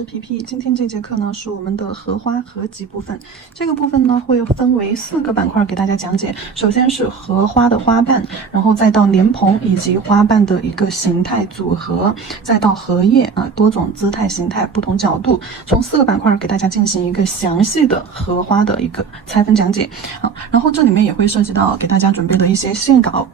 是皮皮。今天这节课呢是我们的荷花合集部分，这个部分呢会分为4个板块给大家讲解。首先是荷花的花瓣，然后再到莲蓬以及花瓣的一个形态组合，再到荷叶多种姿态形态不同角度，从4个板块给大家进行一个详细的荷花的一个拆分讲解。然后这里面也会涉及到给大家准备的一些线稿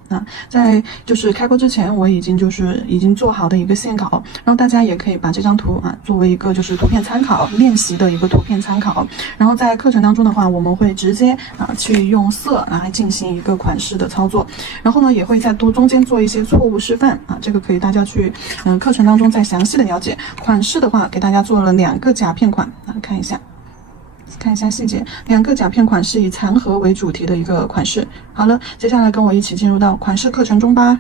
在就是开播之前我已经做好的一个线稿，然后大家也可以把这张图作为一个就是图片参考练习的一个图片参考。然后在课程当中的话，我们会直接去用色来进行一个款式的操作，然后呢也会在中间做一些错误示范这个可以大家去课程当中再详细的了解。款式的话给大家做了2个夹片款看一下细节，2个夹片款是以残荷为主题的一个款式。好了，接下来跟我一起进入到款式课程中吧。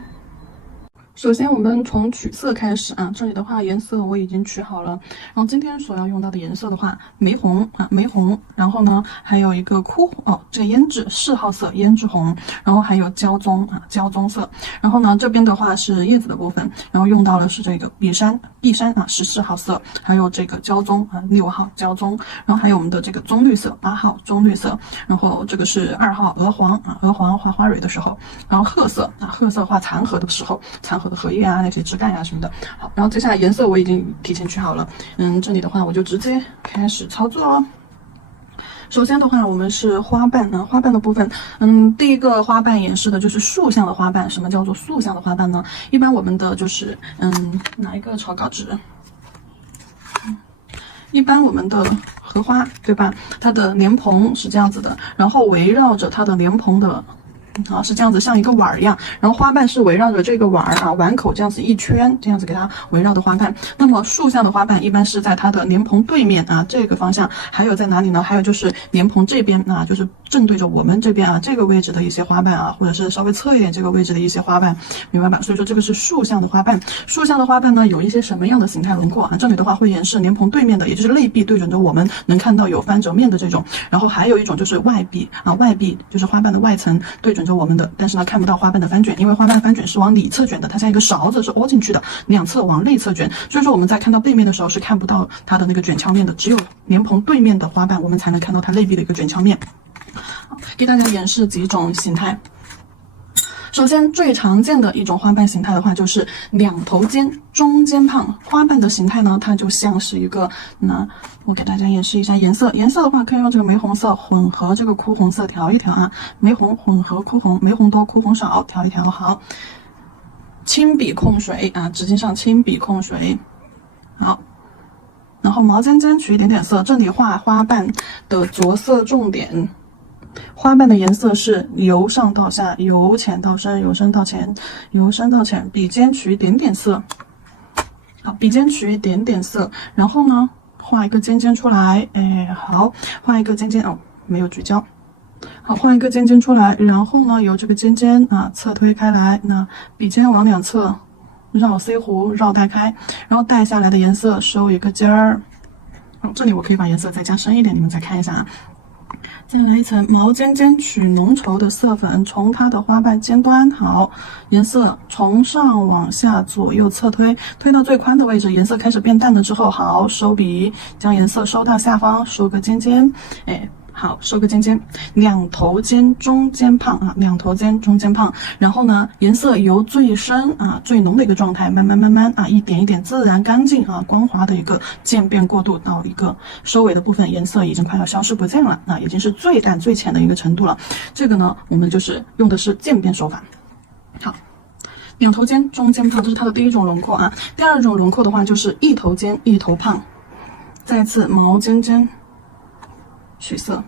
首先我们从取色开始这里的话颜色我已经取好了，然后今天所要用到的颜色的话玫红然后呢还有一个枯红这个胭脂4号色胭脂红，然后还有焦棕色，然后呢这边的话是叶子的部分，然后用到的是这个碧山14号色，还有这个焦棕6号焦棕，然后还有我们的这个棕绿色8号棕绿色，然后这个是2号鹅黄画花蕊的时候，然后褐色画残荷的时候，残荷的荷叶那些枝干什么的。好，然后接下来颜色我已经提前取好了，这里的话我就直接开始操作哦。首先的话我们是花瓣花瓣的部分，第一个花瓣演示的就是竖向的花瓣。什么叫做竖向的花瓣呢？一般我们的就是拿一个草稿纸，一般我们的荷花对吧，它的莲蓬是这样子的，然后围绕着它的莲蓬的是这样子像一个碗一样，然后花瓣是围绕着这个碗口这样子一圈，这样子给它围绕的花瓣。那么竖向的花瓣一般是在它的莲蓬对面这个方向，还有在哪里呢？还有就是莲蓬这边就是正对着我们这边这个位置的一些花瓣或者是稍微侧一点这个位置的一些花瓣，明白吧？所以说这个是竖向的花瓣。竖向的花瓣呢有一些什么样的形态轮廓这里的话会演示莲蓬对面的，也就是内壁对准着我们能看到有翻折面的这种，然后还有一种就是外壁外壁就是花瓣的外层对准着我们的，但是呢看不到花瓣的翻卷，因为花瓣的翻卷是往里侧卷的，它像一个勺子是凹进去的，两侧往内侧卷，所以说我们在看到背面的时候是看不到它的那个卷翘面的，只有莲蓬对面的花瓣我们才能看到它内壁的一个卷翘面。给大家演示几种形态。首先最常见的一种花瓣形态的话就是2头尖中间胖。花瓣的形态呢它就像是一个我给大家演示一下颜色的话可以用这个玫红色混合这个枯红色调一调玫红混合枯红，玫红多枯红少调一调。好，轻笔控水纸巾上轻笔控水。好，然后毛尖尖取一点点色，这里画花瓣的着色重点。花瓣的颜色是由上到下，由浅到深，由深到浅，由深到浅，笔尖取一点点色。好，笔尖取一点点色，然后呢画一个尖尖出来。好，画一个尖尖没有聚焦。好，画一个尖尖出来，然后呢由这个尖尖侧推开来，笔尖往两侧绕 C 弧绕带开，然后带下来的颜色收一个尖儿。这里我可以把颜色再加深一点，你们再看一下再来一层毛尖尖取浓稠的色粉，从它的花瓣尖端，好，颜色从上往下左右侧推，推到最宽的位置，颜色开始变淡了之后，好，收笔，将颜色收到下方，收个尖尖，好，收个尖尖，2头尖中间胖2头尖中间胖，然后呢颜色由最深最浓的一个状态慢慢一点一点自然干净光滑的一个渐变过渡到一个收尾的部分，颜色已经快要消失不见了已经是最淡最浅的一个程度了。这个呢我们就是用的是渐变手法。好，2头尖中间胖，这是它的第一种轮廓第二种轮廓的话就是1头尖1头胖，再次毛尖尖取色，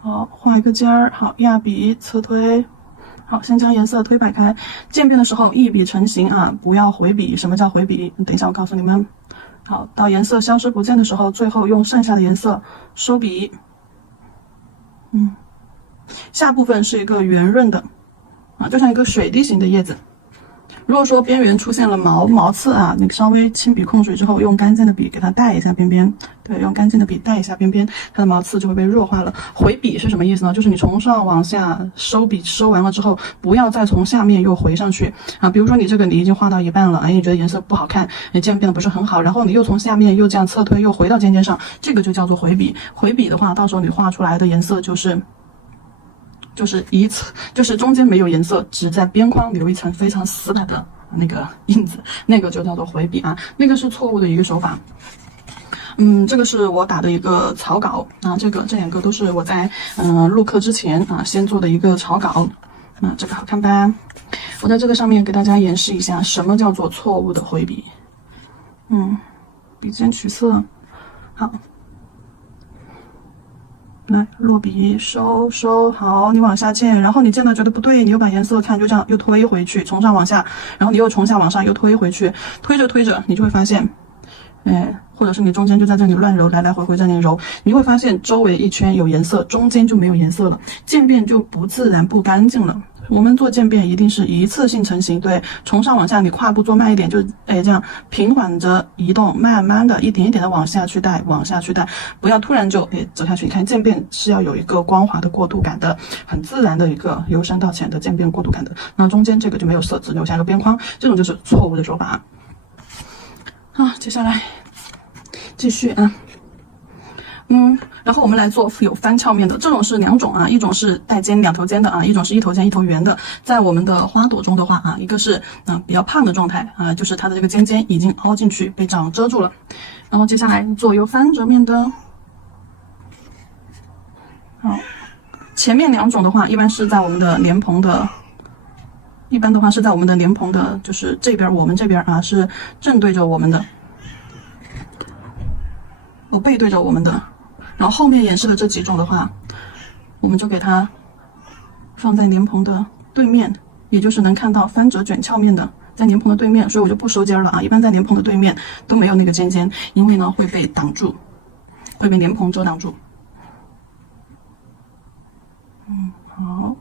好，画一个尖儿，好，压笔侧推，好，先将颜色推摆开，渐变的时候一笔成型不要回笔。什么叫回笔？等一下我告诉你们。好，到颜色消失不见的时候，最后用剩下的颜色收笔。下部分是一个圆润的就像一个水滴形的叶子，如果说边缘出现了毛刺啊，你稍微轻笔控水之后，用干净的笔给它带一下边边，对，用干净的笔带一下边边，它的毛刺就会被弱化了。回笔是什么意思呢？就是你从上往下收笔，收完了之后，不要再从下面又回上去啊。比如说你这个你已经画到一半了，哎，你觉得颜色不好看，渐变得不是很好，然后你又从下面又这样侧推，又回到尖尖上，这个就叫做回笔。回笔的话，到时候你画出来的颜色就是中间没有颜色，只在边框留一层非常死板的那个印子，那个就叫做回笔啊，那个是错误的一个手法。这个是我打的一个草稿啊，这两个都是我在录课之前啊先做的一个草稿啊，这个好看吧？我在这个上面给大家演示一下什么叫做错误的回笔。笔尖取色，好。来落笔收，好，你往下渐，然后你渐到觉得不对，你又把颜色看就这样又推回去，从上往下，然后你又从下往上又推回去，推着，你就会发现，或者是你中间就在这里乱揉，来来回回在那里揉，你会发现周围一圈有颜色，中间就没有颜色了，渐变就不自然不干净了。我们做渐变一定是一次性成型，对，从上往下你跨步做慢一点，就这样平缓着移动，慢慢的一点一点的往下去带，不要突然就走下去。你看渐变是要有一个光滑的过渡感的，很自然的一个由深到浅的渐变过渡感的。那中间这个就没有色，只留下一个边框，这种就是错误的手法。好，接下来继续啊。然后我们来做有翻翘面的，这种是两种啊，一种是带尖两头尖的啊，一种是一头尖一头圆的。在我们的花朵中的话啊，一个是比较胖的状态啊，就是它的这个尖尖已经凹进去，被掌遮住了。然后接下来做有翻折面的，好，前面两种的话，一般是在我们的莲蓬的。一般的话是在我们的莲蓬的，就是这边，我们这边啊是正对着我们的，背对着我们的。然后后面演示的这几种的话，我们就给它放在莲蓬的对面，也就是能看到翻折卷翘面的，在莲蓬的对面，所以我就不收尖了啊。一般在莲蓬的对面都没有那个尖尖，因为呢会被挡住，会被莲蓬遮挡住。好。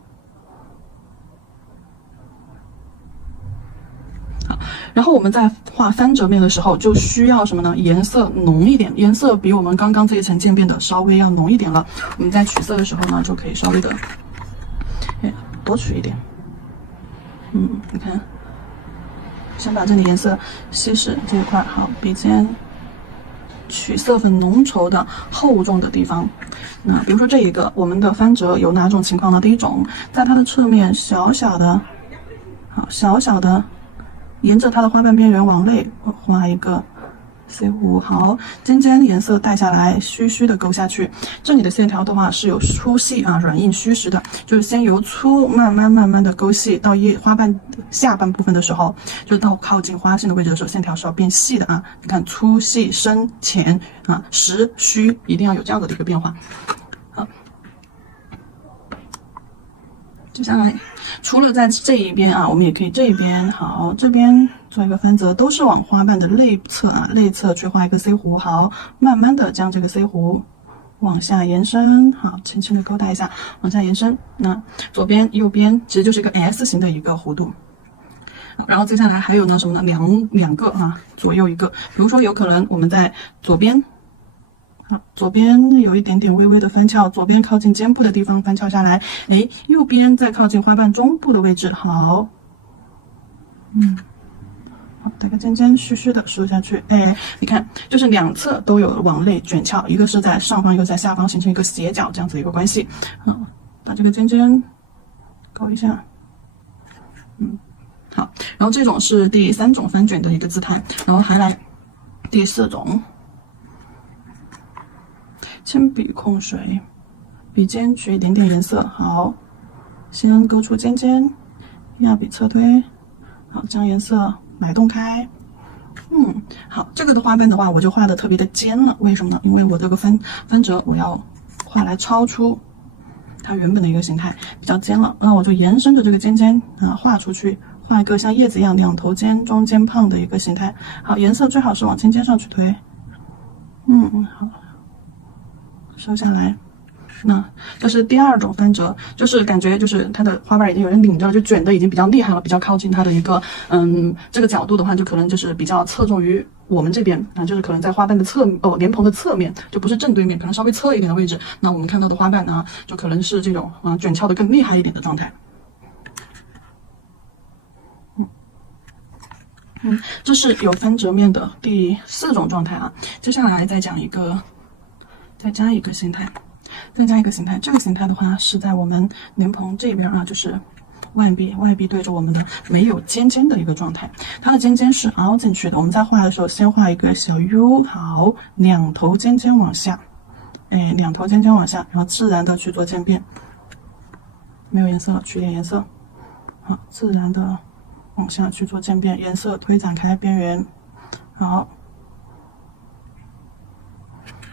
然后我们在画翻折面的时候，就需要什么呢？颜色浓一点，颜色比我们刚刚这一层渐变的稍微要浓一点了。我们在取色的时候呢，就可以稍微的，多取一点。你看，先把这里颜色稀释这一块，好，笔尖取色很浓稠的厚重的地方。那比如说这一个，我们的翻折有哪种情况呢？第一种，在它的侧面小小的，沿着它的花瓣边缘往内画一个 C 弧，好，尖尖颜色带下来，虚虚的勾下去。这里的线条的话是有粗细啊，软硬虚实的，就是先由粗慢慢的勾细，到花瓣下半部分的时候，就到靠近花心的位置的时候，线条是要变细的啊。你看粗细深浅啊，实虚，一定要有这样的一个变化。好，接下来除了在这一边啊，我们也可以这一边，好，这边做一个翻折，都是往花瓣的内侧啊，内侧去画一个 C 弧，好，慢慢的将这个 C 弧往下延伸，好，轻轻的勾搭一下，往下延伸。那左边右边其实就是一个 S 型的一个弧度。然后接下来还有呢什么呢？两个啊，左右一个。比如说有可能我们在左边。好，左边有一点点微微的翻翘，左边靠近肩部的地方翻翘下来，右边再靠近花瓣中部的位置，好，好，带个尖尖虚虚的收下去，你看，就是两侧都有往内卷翘，一个是在上方，一个在下方，形成一个斜角这样子一个关系，把这个尖尖勾一下，好，然后这种是第三种翻卷的一个姿态，然后还来第四种。铅笔控水，笔尖取一点点颜色，好，先勾出尖尖，压笔侧推，好，将颜色摆动开。好，这个的花瓣的话，我就画的特别的尖了，为什么呢？因为我这个翻折我要画来超出它原本的一个形态，比较尖了，那我就延伸着这个尖尖画出去，画一个像叶子一样两头尖中间胖的一个形态。好，颜色最好是往尖尖上去推，好。收下来，那这是第二种翻折，就是感觉就是它的花瓣已经有人领着了，就卷的已经比较厉害了，比较靠近它的一个这个角度的话，就可能就是比较侧重于我们这边啊，就是可能在花瓣的莲蓬的侧面，就不是正对面，可能稍微侧一点的位置。那我们看到的花瓣呢，就可能是这种卷翘的更厉害一点的状态。这是有翻折面的第4种状态啊。接下来再加一个形态。这个形态的话是在我们莲蓬这边啊，就是外壁对着我们的没有尖尖的一个状态，它的尖尖是凹进去的。我们在画的时候，先画一个小 U， 好，两头尖尖往下，两头尖尖往下，然后自然的去做渐变，没有颜色了，取点颜色，好，自然的往下去做渐变，颜色推展开边缘，好，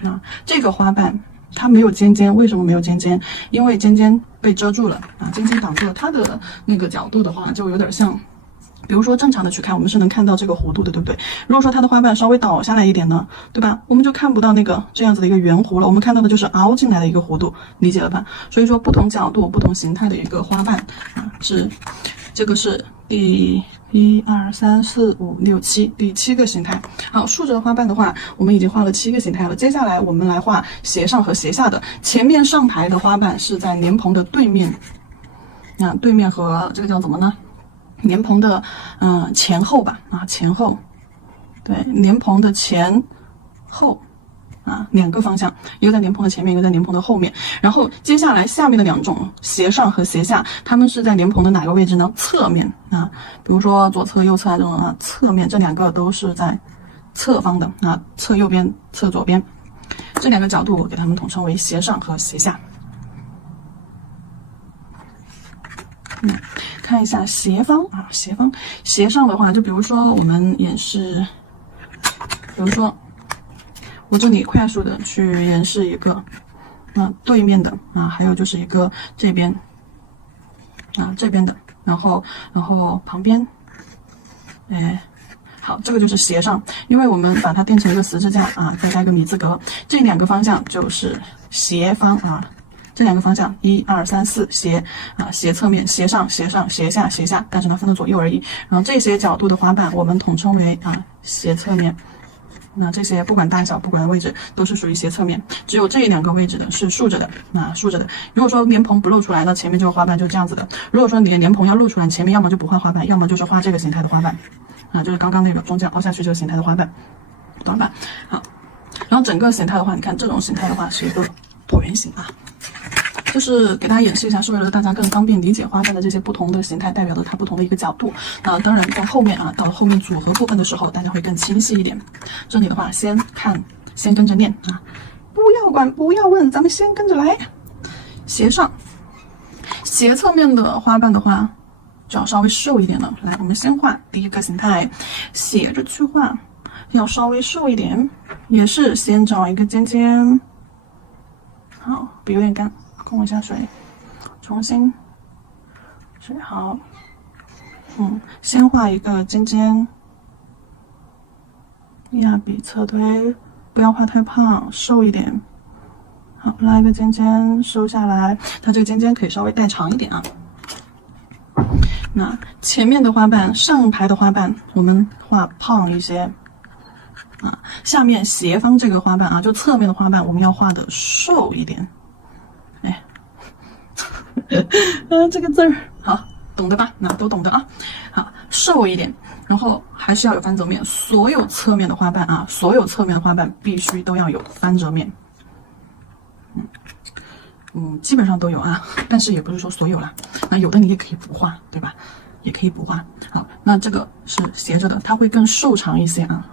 那这个花瓣。它没有尖尖，为什么没有尖尖？因为尖尖被遮住了啊，尖尖挡住了它的那个角度的话，就有点像，比如说正常的去看，我们是能看到这个弧度的，对不对？如果说它的花瓣稍微倒下来一点呢，对吧？我们就看不到那个这样子的一个圆弧了，我们看到的就是凹进来的一个弧度，理解了吧？所以说不同角度、不同形态的一个花瓣啊，这个是第1、2、3、4、5、6、7第7个形态。好，竖着的花瓣的话，我们已经画了7个形态了。接下来我们来画斜上和斜下的。前面上排的花瓣是在莲蓬的对面，那对面和这个叫怎么呢？莲蓬的前后吧，啊前后，对，莲蓬的前后。啊，2个方向，一个在莲蓬的前面，一个在莲蓬的后面。然后接下来下面的2种斜上和斜下，它们是在莲蓬的哪个位置呢？侧面啊，比如说左侧、右侧啊这种啊，侧面这2个都是在侧方的啊，侧右边、侧左边，这2个角度我给它们统称为斜上和斜下。看一下斜方啊，斜上的话，就比如说我们演示，比如说。我这里快速的去演示一个对面的啊，还有就是一个这边啊这边的，然后旁边，好，这个就是斜上，因为我们把它定成一个十字架啊，再加一个米字格，这2个方向就是斜方啊，这2个方向1、2、3、4斜啊，斜侧面、斜上、斜上、斜下、斜下，但是呢分的左右而已。然后这些角度的花瓣我们统称为斜侧面。那这些不管大小不管位置都是属于斜侧面，只有这2个位置的是竖着的竖着的。如果说莲蓬不露出来呢，前面这个花瓣就是这样子的。如果说你的莲蓬要露出来，前面要么就不画花瓣，要么就是画这个形态的花瓣啊，就是刚刚那个中间凹下去这个形态的花瓣短板。好，然后整个形态的话，你看这种形态的话是一个椭圆形啊。就是给大家演示一下，是为了大家更方便理解花瓣的这些不同的形态代表的它不同的一个角度。当然在后面到了后面组合部分的时候，大家会更清晰一点。这里的话，先跟着念啊，不要管，不要问，咱们先跟着来。斜上，斜侧面的花瓣的话，就要稍微瘦一点了。来，我们先画第1个形态，斜着去画，要稍微瘦一点，也是先找一个尖尖。好，笔有点干。控一下水，重新水好。先画一个尖尖，压笔侧推，不要画太胖，瘦一点。好，拉一个尖尖，收下来。它这个尖尖可以稍微带长一点啊。那前面的花瓣，上排的花瓣，我们画胖一些啊。下面斜方这个花瓣啊，就侧面的花瓣，我们要画的瘦一点。这个字儿好懂的吧？那都懂的啊。好，瘦一点，然后还是要有翻折面。所有侧面的花瓣啊，所有侧面的花瓣必须都要有翻折面。基本上都有啊，但是也不是说所有啦。那有的你也可以不画，对吧？也可以不画。好，那这个是斜着的，它会更瘦长一些啊。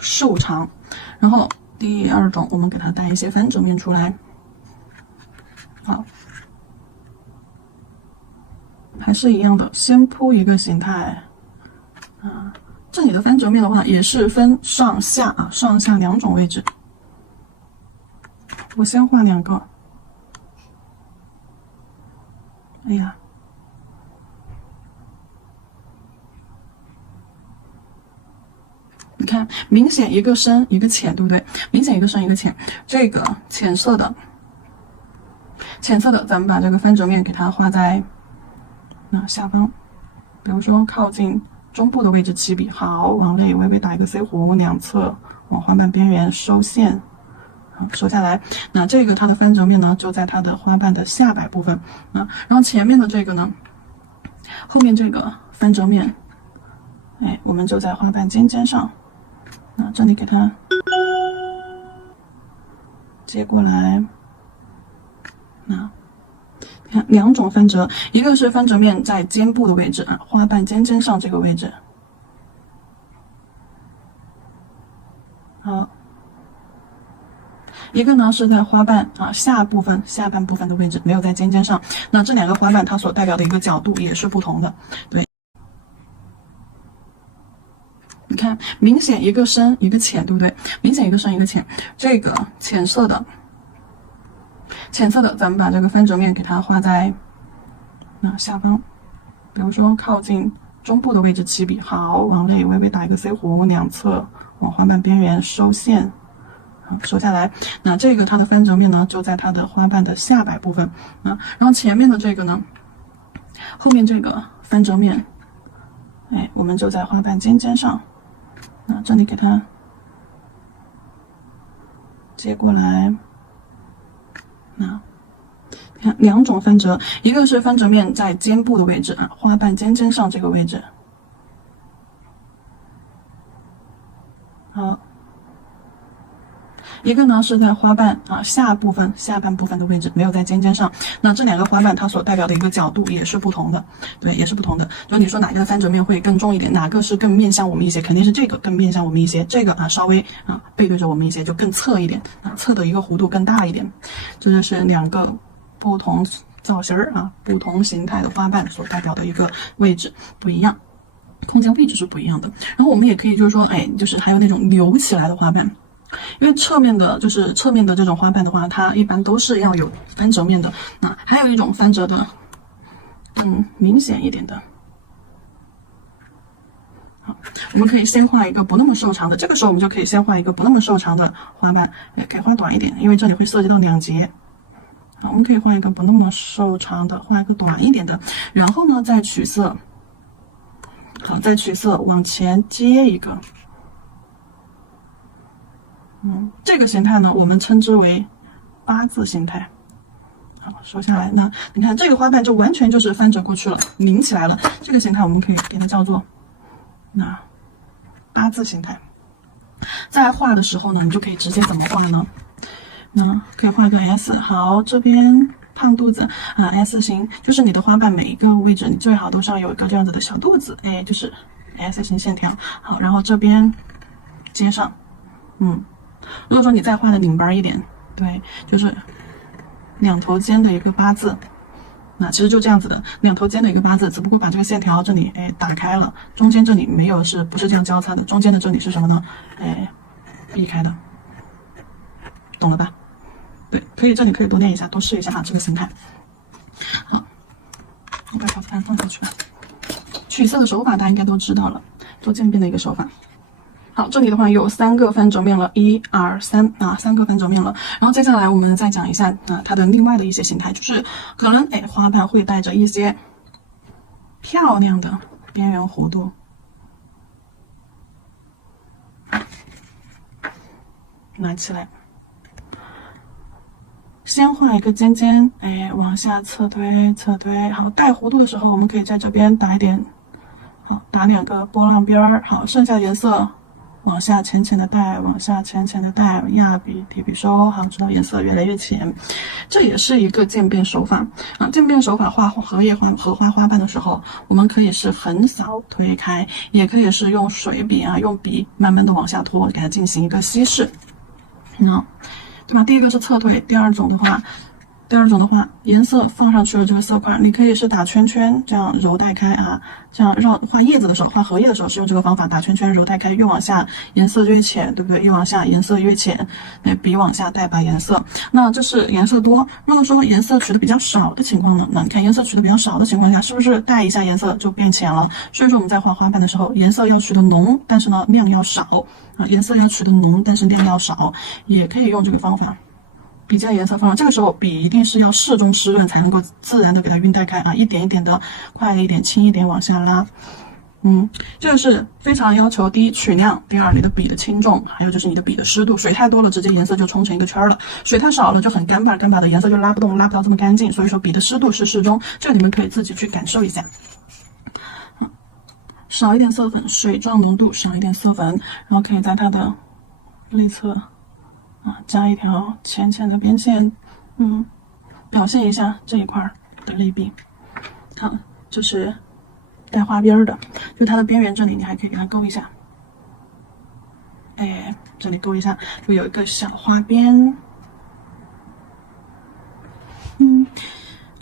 瘦长。然后第2种，我们给它带一些翻折面出来。好，还是一样的，先铺一个形态啊。这里的翻折面的话，也是分上下啊，上下2种位置。我先画2个。哎呀，你看，明显一个深一个浅，对不对？明显一个深一个浅。这个浅色的，咱们把这个分折面给它画在下方，比如说靠近中部的位置起笔。好，往内微微打一个 C 弧，两侧往花瓣边缘收线，收下来。那这个它的分折面呢，就在它的花瓣的下摆部分然后前面的这个呢，后面这个分折面，我们就在花瓣尖尖上。这里给它接过来。看两种分折，一个是分折面在尖部的位置花瓣尖尖上这个位置。好，一个呢是在花瓣下半部分的位置，没有在尖尖上。那这两个花瓣它所代表的一个角度也是不同的，对。你看，明显一个深一个浅，对不对？明显一个深一个浅。这个浅色的，咱们把这个分折面给它画在下方，比如说靠近中部的位置起笔。好，往内微微打一个 C 弧，两侧往花瓣边缘收线，收下来。那这个它的分折面呢，就在它的花瓣的下摆部分然后前面的这个呢，后面这个分折面，我们就在花瓣尖尖上。这里给它接过来。看两种分折，一个是分折面在尖部的位置花瓣尖尖上这个位置。好，一个呢是在花瓣下半部分的位置，没有在尖尖上。那这两个花瓣它所代表的一个角度也是不同的，对，也是不同的。就你说哪个的分折面会更重一点，哪个是更面向我们一些，肯定是这个更面向我们一些，这个稍微背对着我们一些，就更侧一点侧的一个弧度更大一点。这就是两个不同造型不同形态的花瓣所代表的一个位置不一样，空间位置是不一样的。然后我们也可以就是说，就是还有那种留起来的花瓣。因为侧面的这种花瓣的话，它一般都是要有翻折面的。还有一种翻折的更明显一点的。好，我们可以先画一个不那么瘦长的，这个时候我们就可以先画一个不那么瘦长的花瓣，可以画短一点，因为这里会涉及到两节。好，我们可以画一个不那么瘦长的，画一个短一点的，然后呢再取色。好，再取色往前接一个。这个形态呢，我们称之为八字形态。好，收下来呢，你看这个花瓣就完全就是翻折过去了，拧起来了。这个形态我们可以给它叫做八字形态。在画的时候呢，你就可以直接怎么画呢？可以画个 S。好，这边胖肚子S 型，就是你的花瓣每一个位置，你最好都是要有一个这样子的小肚子，就是 S 型线条。好，然后这边接上，如果说你再画的拧巴一点，对，就是两头尖的一个八字。其实就这样子的，两头尖的一个八字，只不过把这个线条这里打开了，中间这里没有，不是这样交叉的，中间的这里是什么呢？避开的，懂了吧？对，这里可以多练一下，多试一下这个形态。好，我把小盘放进去了。取色的手法大家应该都知道了，做渐变的一个手法。好，这里的话有3个分折面了，1、2、33个分折面了。然后接下来我们再讲一下它的另外的一些形态，就是可能花瓣会带着一些漂亮的边缘弧度。拿起来，先画一个尖尖，往下侧推，好，带弧度的时候，我们可以在这边打一点，好，打2个波浪边儿，好，剩下的颜色往下浅浅的带，压笔提笔收，好，直到颜色越来越浅。这也是一个渐变手法渐变手法画荷叶荷花花瓣的时候，我们可以是横扫推开，也可以是用水笔用笔慢慢的往下拖，给它进行一个稀释。对吧？第一个是侧推，第二种的话第二种的话，颜色放上去了这个色块，你可以是打圈圈，这样揉带开啊，这样画叶子的时候，画荷叶的时候是用这个方法打圈圈揉带开，越往下颜色越浅，对不对？越往下颜色越浅，那笔往下带把颜色。那这是颜色多。如果说颜色取的比较少的情况呢，那你看颜色取的比较少的情况下，是不是带一下颜色就变浅了？所以说我们在画花瓣的时候，颜色要取的浓，但是呢量要少啊，颜色要取的浓，但是量要少，也可以用这个方法。笔尖颜色放上，这个时候笔一定是要适中湿润，才能够自然的给它晕带开啊，一点一点的，快一点，轻一点往下拉。这个是非常要求第一取量，第二你的笔的轻重，还有就是你的笔的湿度。水太多了，直接颜色就冲成一个圈了；水太少了，就很干巴干巴的，颜色就拉不动，拉不到这么干净。所以说笔的湿度是适中，这个你们可以自己去感受一下。少一点色粉，水状浓度少一点色粉，然后可以在它的内侧加一条浅浅的边线，表现一下这一块的泪笔。好，就是带花边的，就它的边缘这里，你还可以给它勾一下。哎，这里勾一下，就有一个小花边。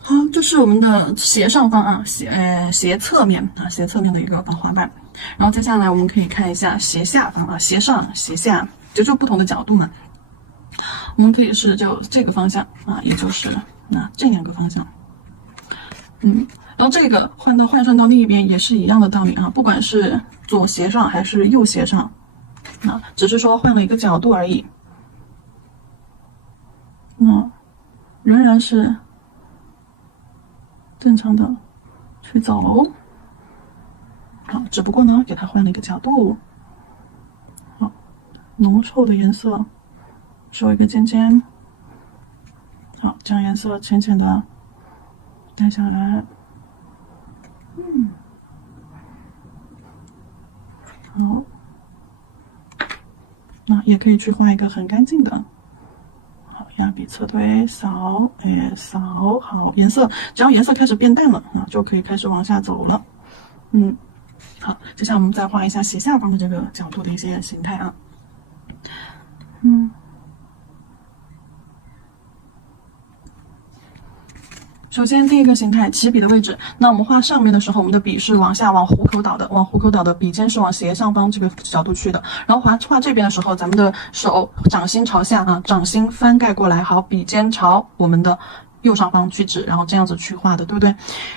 好，这是我们的斜上方啊，斜侧面啊，斜侧面的一个花瓣。然后接下来我们可以看一下斜下方啊，斜上斜下，就不同的角度嘛。我们可以是就这个方向啊，也就是这两个方向。然后这个换算到另一边也是一样的道理啊，不管是左斜上还是右斜上啊，只是说换了一个角度而已。仍然是正常的去走。好，只不过呢，给它换了一个角度。好，浓稠的颜色。收一个尖尖，好，将颜色浅浅的带下来，好，也可以去画一个很干净的，好，压笔侧推扫，扫，好，颜色只要颜色开始变淡了就可以开始往下走了，好，接下来我们再画一下斜下方的这个角度的一些形态啊，首先第一个形态起笔的位置，那我们画上面的时候，我们的笔是往下往虎口倒的，往虎口倒的，笔尖是往斜上方这个角度去的。然后画这边的时候，咱们的手掌心朝下啊，掌心翻盖过来，好，笔尖朝我们的右上方去指，然后这样子去画的，对不对？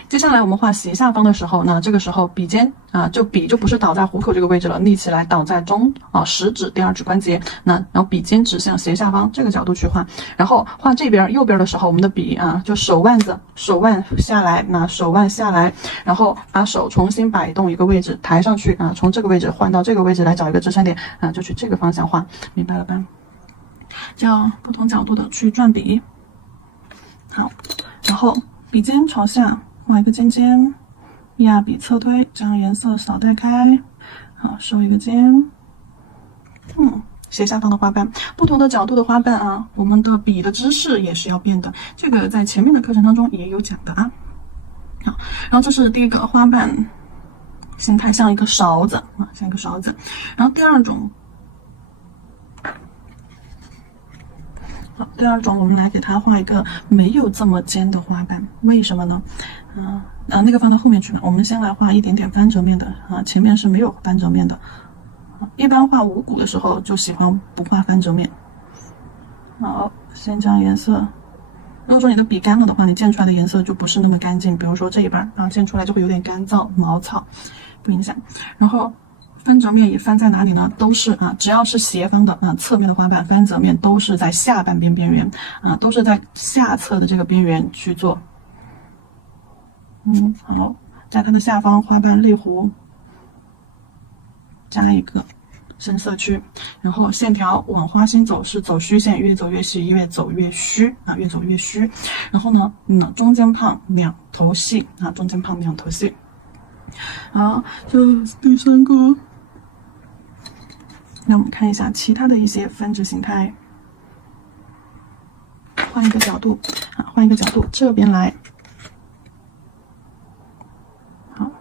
接下来我们画斜下方的时候，那这个时候笔尖笔就不是倒在虎口这个位置了，立起来倒在食指第二指关节，然后笔尖指向斜下方这个角度去画。然后画这边右边的时候，我们的笔就手腕下来，手腕下来，然后把手重新摆动一个位置，抬上去从这个位置换到这个位置来找一个支撑点就去这个方向画，明白了吧？这样不同角度的去转笔。好，然后笔尖朝下画一个尖尖，压笔侧推，将颜色扫带开，好，收一个尖。斜下方的花瓣，不同的角度的花瓣我们的笔的姿势也是要变的，这个在前面的课程当中也有讲的啊。好，然后这是第一个花瓣形态，像一个勺子像一个勺子。然后第二种我们来给它画一个没有这么尖的花瓣，为什么呢？那个放到后面去吧。我们先来画一点点翻折面的前面是没有翻折面的。一般画五谷的时候就喜欢不画翻折面。好，先将颜色，如果说你的笔干了的话，你溅出来的颜色就不是那么干净。比如说这一半溅出来就会有点干燥毛糙，不影响。然后翻折面也翻在哪里呢？都是只要是斜方的侧面的花瓣，翻折面都是在下半边边缘都是在下侧的这个边缘去做。好，在它的下方花瓣泪弧加一个深色区，然后线条往花心走是走虚线，越走越细，越走越虚越走越虚。然后呢，中间胖两头细中间胖两头细。好，这第三个。那我们看一下其他的一些分支形态，换一个角度换一个角度，这边来。好，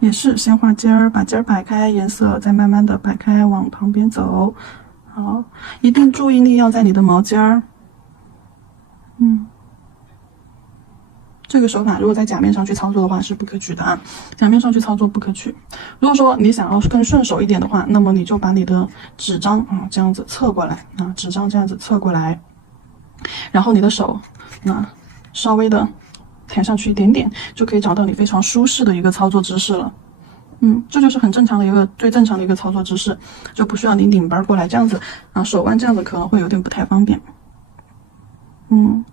也是先画尖儿，把尖儿摆开，颜色再慢慢的摆开，往旁边走。好，一定注意力要在你的毛尖儿。这个手法如果在甲面上去操作的话是不可取的啊，甲面上去操作不可取。如果说你想要更顺手一点的话，那么你就把你的纸张啊这样子侧过来啊，纸张这样子侧过来，然后你的手稍微的抬上去一点点，就可以找到你非常舒适的一个操作姿势了。这就是很正常的一个最正常的一个操作姿势，就不需要你拧巴过来这样子啊，手腕这样子可能会有点不太方便。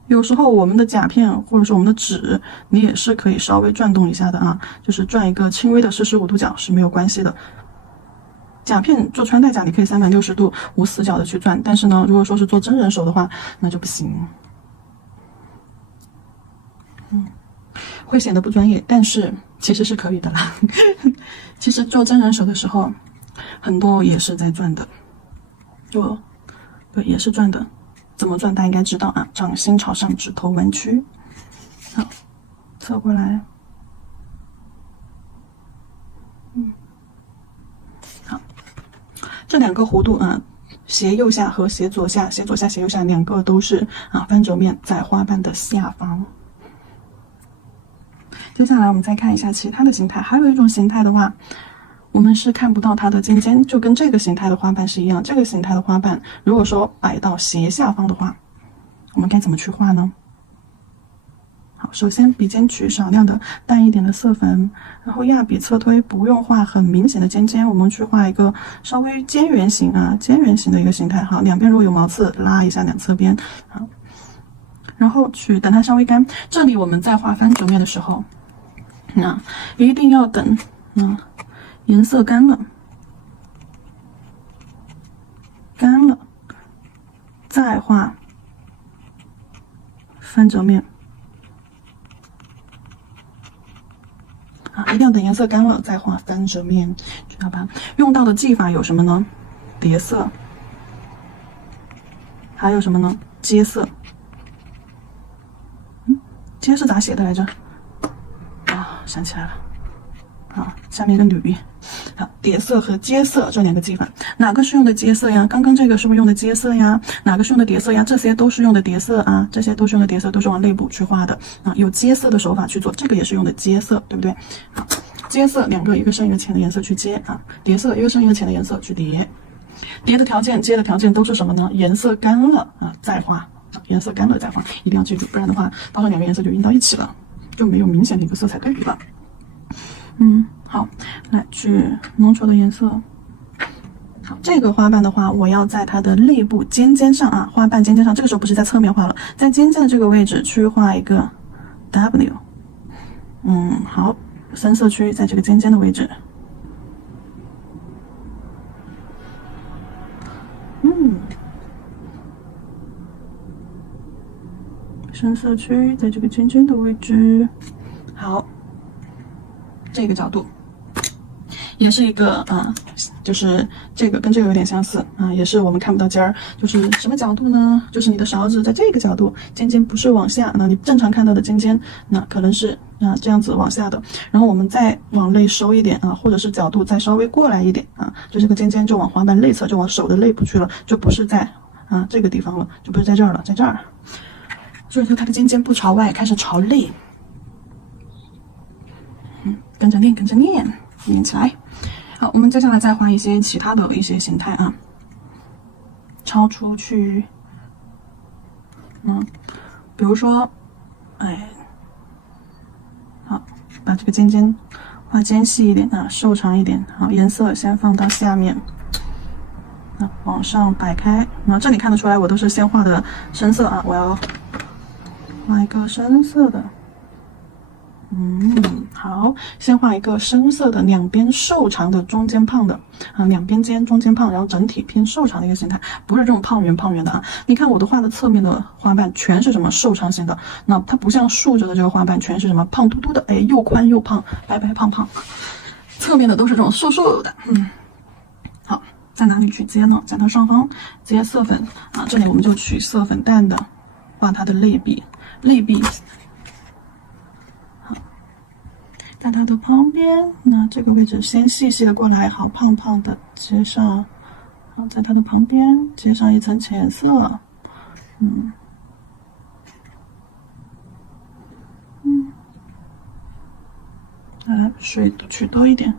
有时候我们的甲片或者是我们的纸，你也是可以稍微转动一下的啊，就是转一个轻微的45度角是没有关系的。甲片做穿戴甲，你可以360度无死角的去转，但是呢，如果说是做真人手的话，那就不行。会显得不专业，但是其实是可以的啦。其实做真人手的时候，很多也是在转的，对，也是转的。怎么转大家应该知道啊，掌心朝上，指头弯曲。好，侧过来。好，这两个弧度啊，斜右下和斜左下，斜左下、斜右下两个都是翻折面在花瓣的下方。接下来我们再看一下其他的形态，还有一种形态的话，我们是看不到它的尖尖，就跟这个形态的花瓣是一样。这个形态的花瓣，如果说摆到斜下方的话，我们该怎么去画呢？好，首先笔尖取少量的淡一点的色粉，然后压笔侧推，不用画很明显的尖尖，我们去画一个稍微尖圆形尖圆形的一个形态。好，两边如果有毛刺，拉一下两侧边。好，然后等它稍微干。这里我们在画翻折面的时候，一定要等颜色干了，再画翻折面一定要等颜色干了再画翻折面，知道吧？用到的技法有什么呢？叠色，还有什么呢？接色。接是咋写的来着？想起来了。好，下面一个吕。好，叠色和接色这两个技法，哪个是用的接色呀？刚刚这个是不是用的接色呀？哪个是用的叠色呀？这些都是用的叠色啊，这些都是用的叠色，都是往内部去画的有接色的手法去做，这个也是用的接色，对不对？好，接色两个，一个深一个浅的颜色去接叠色一个深一个浅的颜色去叠。叠的条件、接的条件都是什么呢？颜色干了再画，颜色干了再画，一定要记住，不然的话，到时候两个颜色就晕到一起了，就没有明显的一个色彩对比了。好，来去浓稠的颜色。好，这个花瓣的话，我要在它的肋部尖尖上花瓣尖尖上，这个时候不是在侧面画了，在尖尖的这个位置去画一个 W。好，深色区在这个尖尖的位置。深色区在这个尖尖的位置。好，这个角度也是一个就是这个跟这个有点相似也是我们看不到尖儿，就是什么角度呢？就是你的勺子在这个角度，尖尖不是往下，那你正常看到的尖尖，那可能是这样子往下的，然后我们再往内收一点或者是角度再稍微过来一点就这个尖尖就往花瓣内侧，就往手的内部去了，就不是在这个地方了，就不是在这儿了，在这儿。所以说它的尖尖不朝外，开始朝内。跟着练，跟着练，练起来。好，我们接下来再画一些其他的一些形态超出去。比如说，好，把这个尖尖画尖细一点瘦长一点。好，颜色先放到下面。往上摆开。这里看得出来，我都是先画的深色我要画一个深色的。好，先画一个深色的，两边瘦长的，中间胖的两边尖，中间胖，然后整体偏瘦长的一个形态，不是这种胖圆的你看我的画的侧面的花瓣全是什么瘦长型的，那它不像竖着的这个花瓣全是什么胖嘟嘟的，又宽又胖，白白胖胖，侧面的都是这种瘦瘦的。好，在哪里去接呢？在它上方接色粉这里我们就取色粉淡的，画它的肋壁，在它的旁边，那这个位置先细细的过来，好，胖胖的接上，好，在它的旁边接上一层浅色，来水取多一点，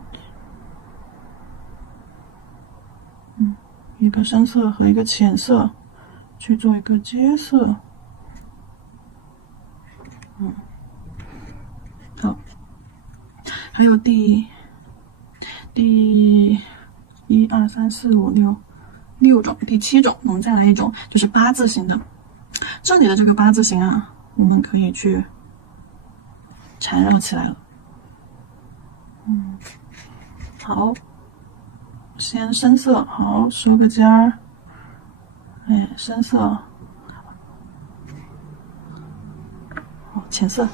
一个深色和一个浅色去做一个接色，好，还有第1、2、3、4、5、6种，第7种，我们再来一种，就是8字形的。这里的这个8字形啊，我们可以去缠绕起来了。好，先深色，好，收个尖儿，哎，深色，浅色，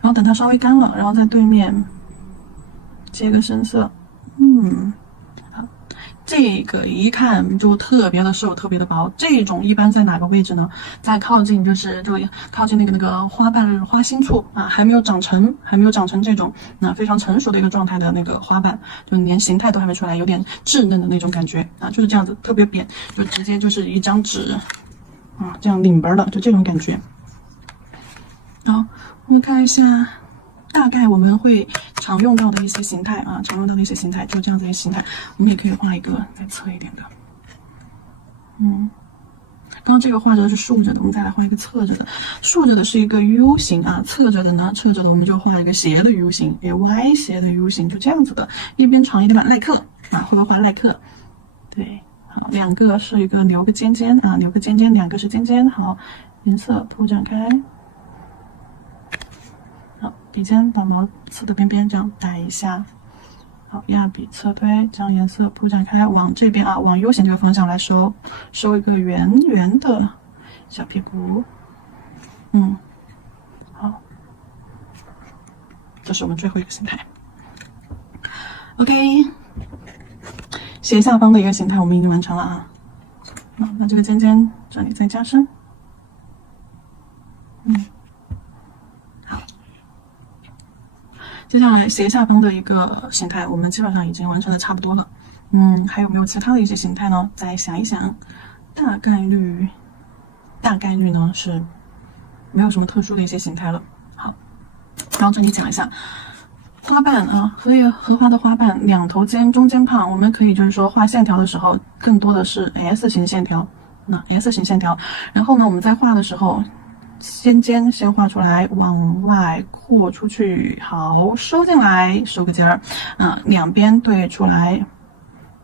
然后等它稍微干了，然后在对面接个深色，好，这个一看就特别的瘦，特别的薄。这种一般在哪个位置呢？在靠近就靠近那个花瓣花心处啊，还没有长成这种非常成熟的一个状态的那个花瓣，就连形态都还没出来，有点稚嫩的那种感觉啊，就是这样子，特别扁，就直接就是一张纸啊，这样领本的，就这种感觉。好，我们看一下。大概我们会常用到的一些形态啊，就这样子一个形态，我们也可以画一个再侧一点的。刚刚这个画着的是竖着的，我们再来画一个侧着的。竖着的是一个 U 型啊，侧着的我们就画一个斜的 U 型，也歪斜的 U 型，就这样子的，一边长一点吧，耐克啊，会不会画耐克？对，好，两个是一个留个尖尖啊，留个尖尖，两个是尖尖，好，颜色铺展开。好，笔尖把毛刺的边边这样带一下，好，压笔侧推，将颜色铺展开，往这边啊，往 U 型这个方向来收一个圆圆的小屁股，好，这是我们最后一个形态。OK， 斜下方的一个形态我们已经完成了啊。那这个尖尖这里再加深，接下来斜下方的一个形态，我们基本上已经完成的差不多了。还有没有其他的一些形态呢？再想一想，大概率呢是没有什么特殊的一些形态了。好，然后这里讲一下花瓣啊，荷花的花瓣两头尖，中间胖，我们可以就是说画线条的时候，更多的是 S 型线条。S 型线条，然后呢，我们在画的时候。尖先画出来，往外扩出去，好，收进来，收个尖儿，两边对出来，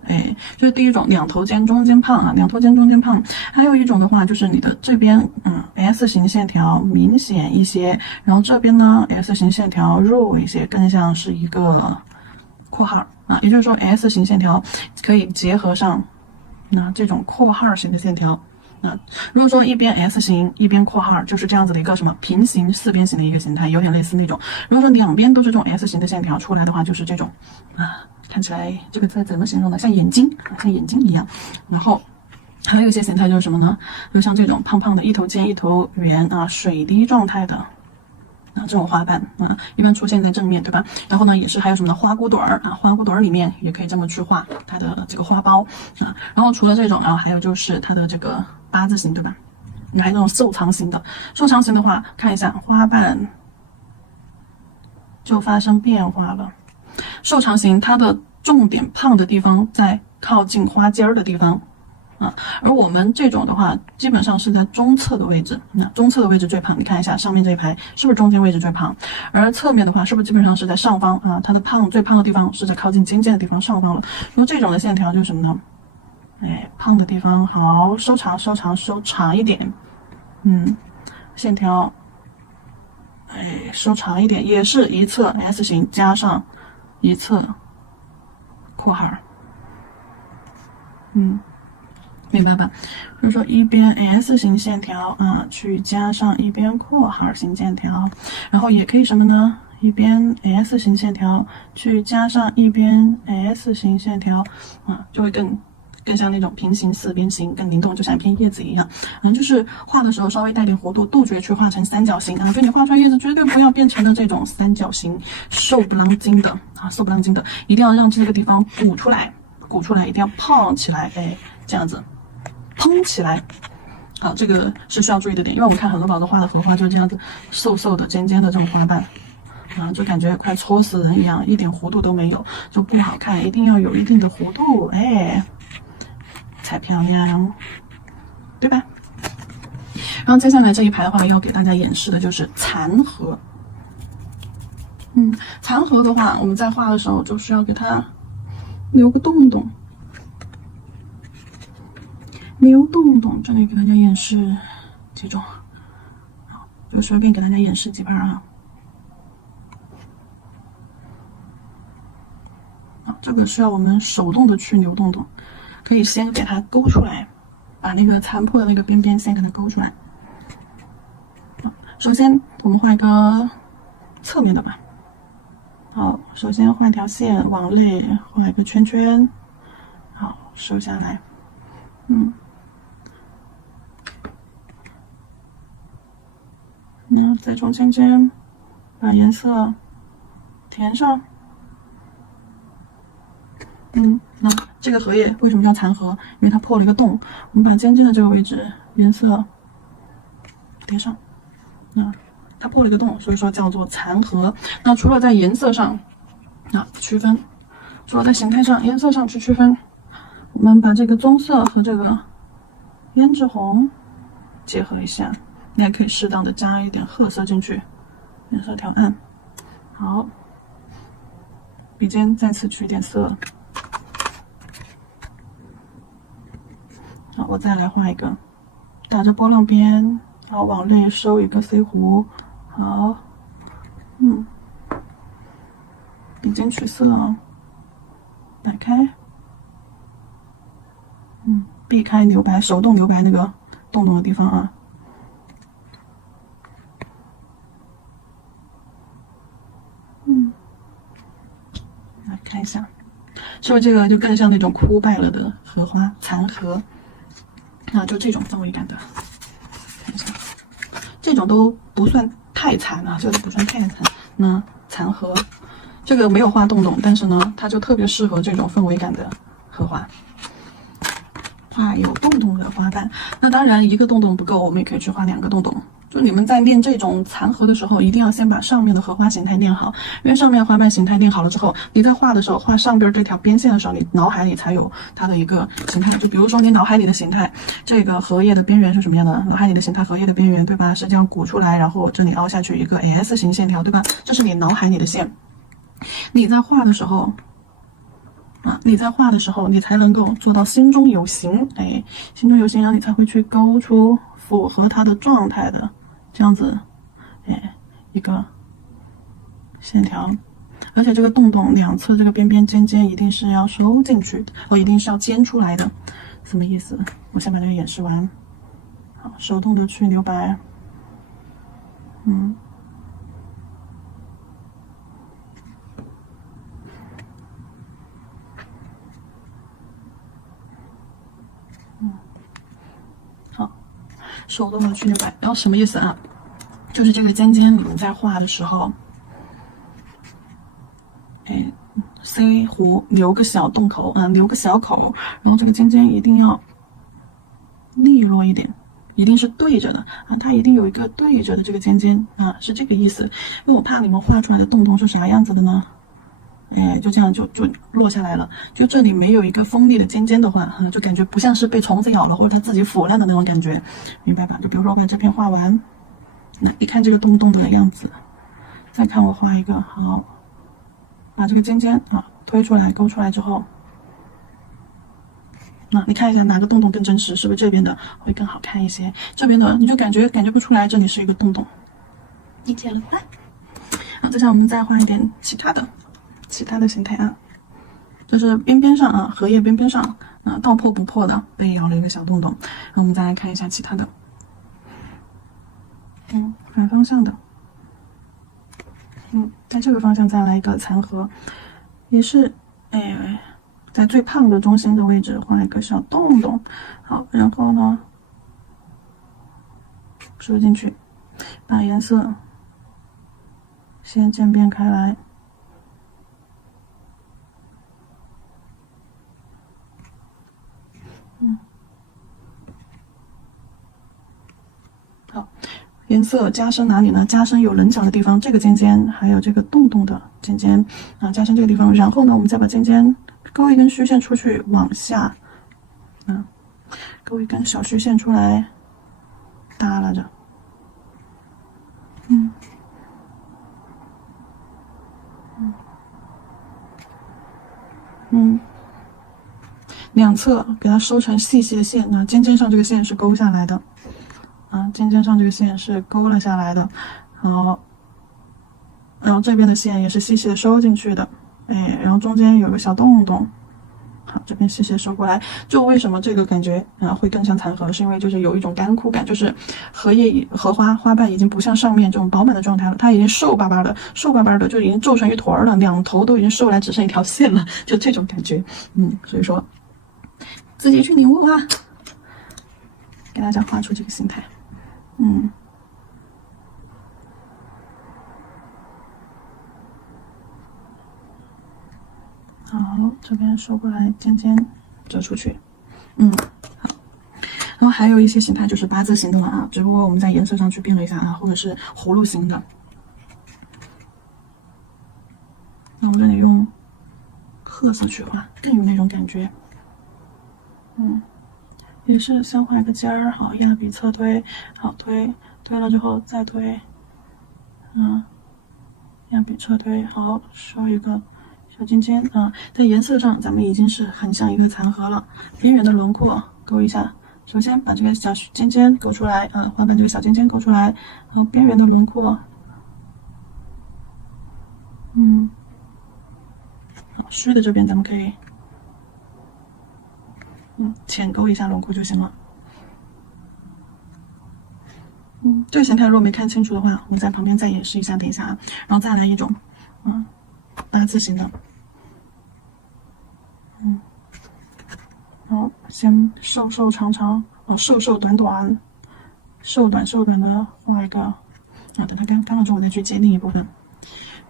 哎，这是第一种，两头尖中间胖啊，两头尖中间胖。还有一种的话，就是你的这边，S 型线条明显一些，然后这边呢 S 型线条弱一些，更像是一个括号啊，也就是说 S 型线条可以结合上这种括号型的线条。如果说一边 S 型一边括号，就是这样子的一个什么平行四边形的一个形态，有点类似那种。如果说两边都是这种 S 型的线条出来的话，就是这种看起来这个字怎么形容呢？像眼睛一样。然后还有一些形态就是什么呢？就像这种胖胖的一头尖一头圆水滴状态的。这种花瓣一般出现在正面，对吧？然后呢，也是还有什么呢？花骨朵儿花骨朵儿里面也可以这么去画它的这个花苞然后除了这种还有就是它的这个8字形，对吧？还有这种瘦长型的，话，看一下花瓣就发生变化了。瘦长型它的重点胖的地方在靠近花尖儿的地方。而我们这种的话，基本上是在中侧的位置，中侧的位置最胖。你看一下上面这一排是不是中间位置最胖？而侧面的话，是不是基本上是在上方它的最胖的地方是在靠近尖尖的地方上方了。那么这种的线条就是什么呢？胖的地方好收长一点，线条，收长一点，也是一侧 S 型加上一侧括号，明白吧？就是说一边 S 型线条去加上一边括号型线条，然后也可以什么呢？一边 S 型线条去加上一边 S 型线条就会更像那种平行四边形，更灵动，就像一片叶子一样。就是画的时候稍微带点弧度，杜绝去画成三角形就你画出来叶子绝对不要变成了这种三角形，瘦不啷筋的，一定要让这个地方鼓出来，一定要胖起来，这样子。蓬起来，好，这个是需要注意的点，因为我们看很多宝宝画的荷花就是这样子，瘦瘦的、尖尖的这种花瓣，啊，就感觉快戳死人一样，一点弧度都没有，就不好看，一定要有一定的弧度，哎，才漂亮，对吧？然后接下来这一排的话，要给大家演示的就是残荷。残荷的话，我们在画的时候就是要给它留个洞洞，留洞洞。这里给大家演示几种，就随便给大家演示几盘啊。这个需要我们手动的去留洞洞，可以先给它勾出来，把那个残破的那个边边先给它勾出来。首先我们画一个侧面的吧。好，首先画一条线往内画一个圈圈，好，收下来。那再从中间把颜色填上。那这个荷叶为什么叫残荷？因为它破了一个洞，我们把尖尖的这个位置颜色填上。它破了一个洞，所以说叫做残荷。那除了在颜色上区分，除了在形态上、颜色上去区分，我们把这个棕色和这个胭脂红结合一下，你还可以适当的加一点褐色进去，颜色调暗。好，笔尖再次取一点色。好，我再来画一个，打着波浪边，然后往内收一个 C 弧。好，笔尖取色，打开，避开留白，手动留白那个洞洞的地方啊。来看一下，是不是这个就更像那种枯败了的荷花残荷？就这种氛围感的，看一下，这种都不算太残啊，这个都不算太残。那残荷，这个没有画洞洞，但是呢，它就特别适合这种氛围感的荷花。画有洞洞的花瓣，那当然一个洞洞不够，我们也可以去画2个洞洞。就你们在练这种残荷的时候，一定要先把上面的荷花形态练好，因为上面花瓣形态练好了之后，你在画的时候，画上边这条边线的时候，你脑海里才有它的一个形态。就比如说你脑海里的形态，这个荷叶的边缘是什么样的？脑海里的形态，荷叶的边缘，对吧？是这样鼓出来，然后这里凹下去一个 S 型线条，对吧？这是你脑海里的线。你在画的时候。你才能够做到心中有形，心中有形，然后你才会去勾出符合它的状态的这样子，一个线条。而且这个洞洞两侧这个边边尖尖一定是要收进去的，一定是要尖出来的。什么意思？我先把这个演示完。好，手动的去留白。好，手动的去留白，然后什么意思啊？就是这个尖尖你们在画的时候，C 弧留个小洞口，留个小口，然后这个尖尖一定要利落一点，一定是对着的它一定有一个对着的这个尖尖是这个意思。因为我怕你们画出来的洞洞是啥样子的呢？就这样就落下来了。就这里没有一个锋利的尖尖的话，就感觉不像是被虫子咬了或者它自己腐烂的那种感觉，明白吧？就比如说我把这片画完，那一看这个洞洞的样子，再看我画一个，好，把这个尖尖推出来勾出来之后，你看一下哪个洞洞更真实，是不是这边的会更好看一些？这边的你就感觉不出来这里是一个洞洞，理解了吧？接下来我们再画一点其他的形态就是边边上荷叶边边上道破不破的被咬了一个小洞洞。然后我们再来看一下其他的，反方向的，在这个方向再来一个残荷，也是在最胖的中心的位置画一个小洞洞。好，然后呢收进去，把颜色先渐变开来。好，颜色加深哪里呢？加深有棱角的地方，这个尖尖，还有这个洞洞的尖尖啊，加深这个地方。然后呢，我们再把尖尖勾一根虚线出去，往下，勾一根小虚线出来，耷拉着，两侧给它收成细细的线，那尖尖上这个线是勾下来的，尖尖上这个线是勾了下来的，好，然后这边的线也是细细的收进去的，然后中间有个小洞洞，好，这边细细收过来。就为什么这个感觉会更像残荷，是因为就是有一种干枯感，就是荷花瓣已经不像上面这种饱满的状态了，它已经瘦巴巴的，就已经皱成一团了，两头都已经瘦来只剩一条线了，就这种感觉。所以说自己去领悟啊，给大家画出这个形态。好，这边收过来，尖尖折出去。好。然后还有一些形态就是八字形的了只不过我们在颜色上去变了一下或者是葫芦形的。那我这里用褐色去画，更有那种感觉。也是先画一个尖儿，好，压笔侧推，好推了之后再推，压笔侧推，好，收一个小尖尖在颜色上咱们已经是很像一个残荷了，边缘的轮廓勾一下。首先把这个小尖尖勾出来，花瓣这个小尖尖勾出来，然后边缘的轮廓，虚的这边咱们可以，浅勾一下轮廓就行了。这个形态如果没看清楚的话，我们在旁边再演示一下，等一下然后再来一种，八字形的，然后先瘦瘦长长，瘦瘦短短，瘦短的画一个，等它干了之后我再去接另一部分，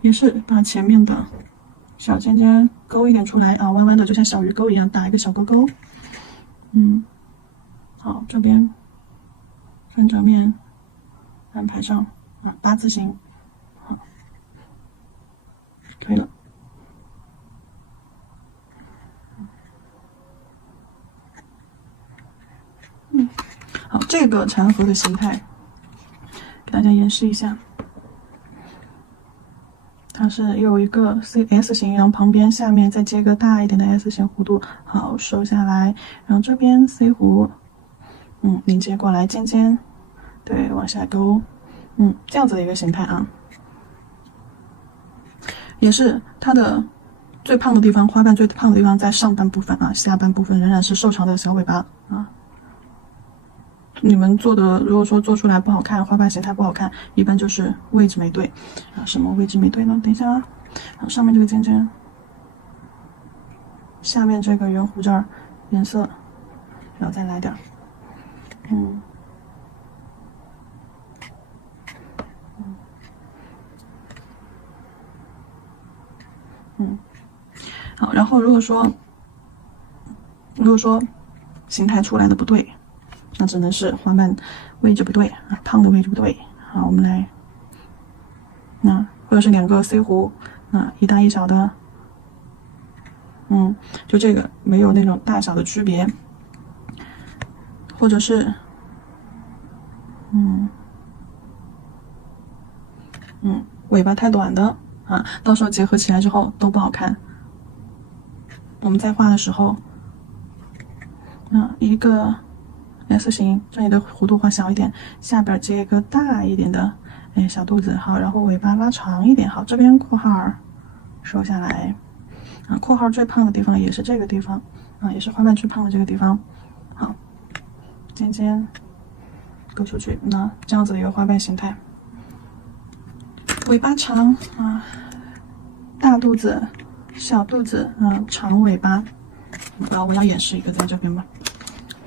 也是把前面的小尖尖勾一点出来弯弯的，就像小鱼钩一样，打一个小勾勾。好，这边分折面安排上八字形，好，可以了。好，这个残荷的形态给大家演示一下。它是有一个 S 型，然后旁边下面再接个大一点的 S 型弧度，好，收下来，然后这边 C 弧，连接过来，尖尖，对，往下勾，这样子的一个形态也是它的最胖的地方，花瓣最胖的地方在上半部分下半部分仍然是瘦长的小尾巴你们做的如果说做出来不好看，花瓣形态不好看，一般就是位置没对什么位置没对呢？等一下然后上面这个尖尖，下面这个圆弧这儿颜色，然后再来点好，然后如果说形态出来的不对，那只能是花瓣位置不对胖的位置不对。好，我们来，或者是两个 C 弧，一大一小的，就这个没有那种大小的区别，或者是，尾巴太短的到时候结合起来之后都不好看。我们在画的时候，一个 S 型，这里的弧度画小一点，下边接一个大一点的，小肚子，好，然后尾巴拉长一点，好，这边括号收下来，括号最胖的地方也是这个地方，也是花瓣最胖的这个地方，好，尖尖勾出去，这样子的一个花瓣形态，尾巴长大肚子，小肚子，长尾巴，我要演示一个在这边吧。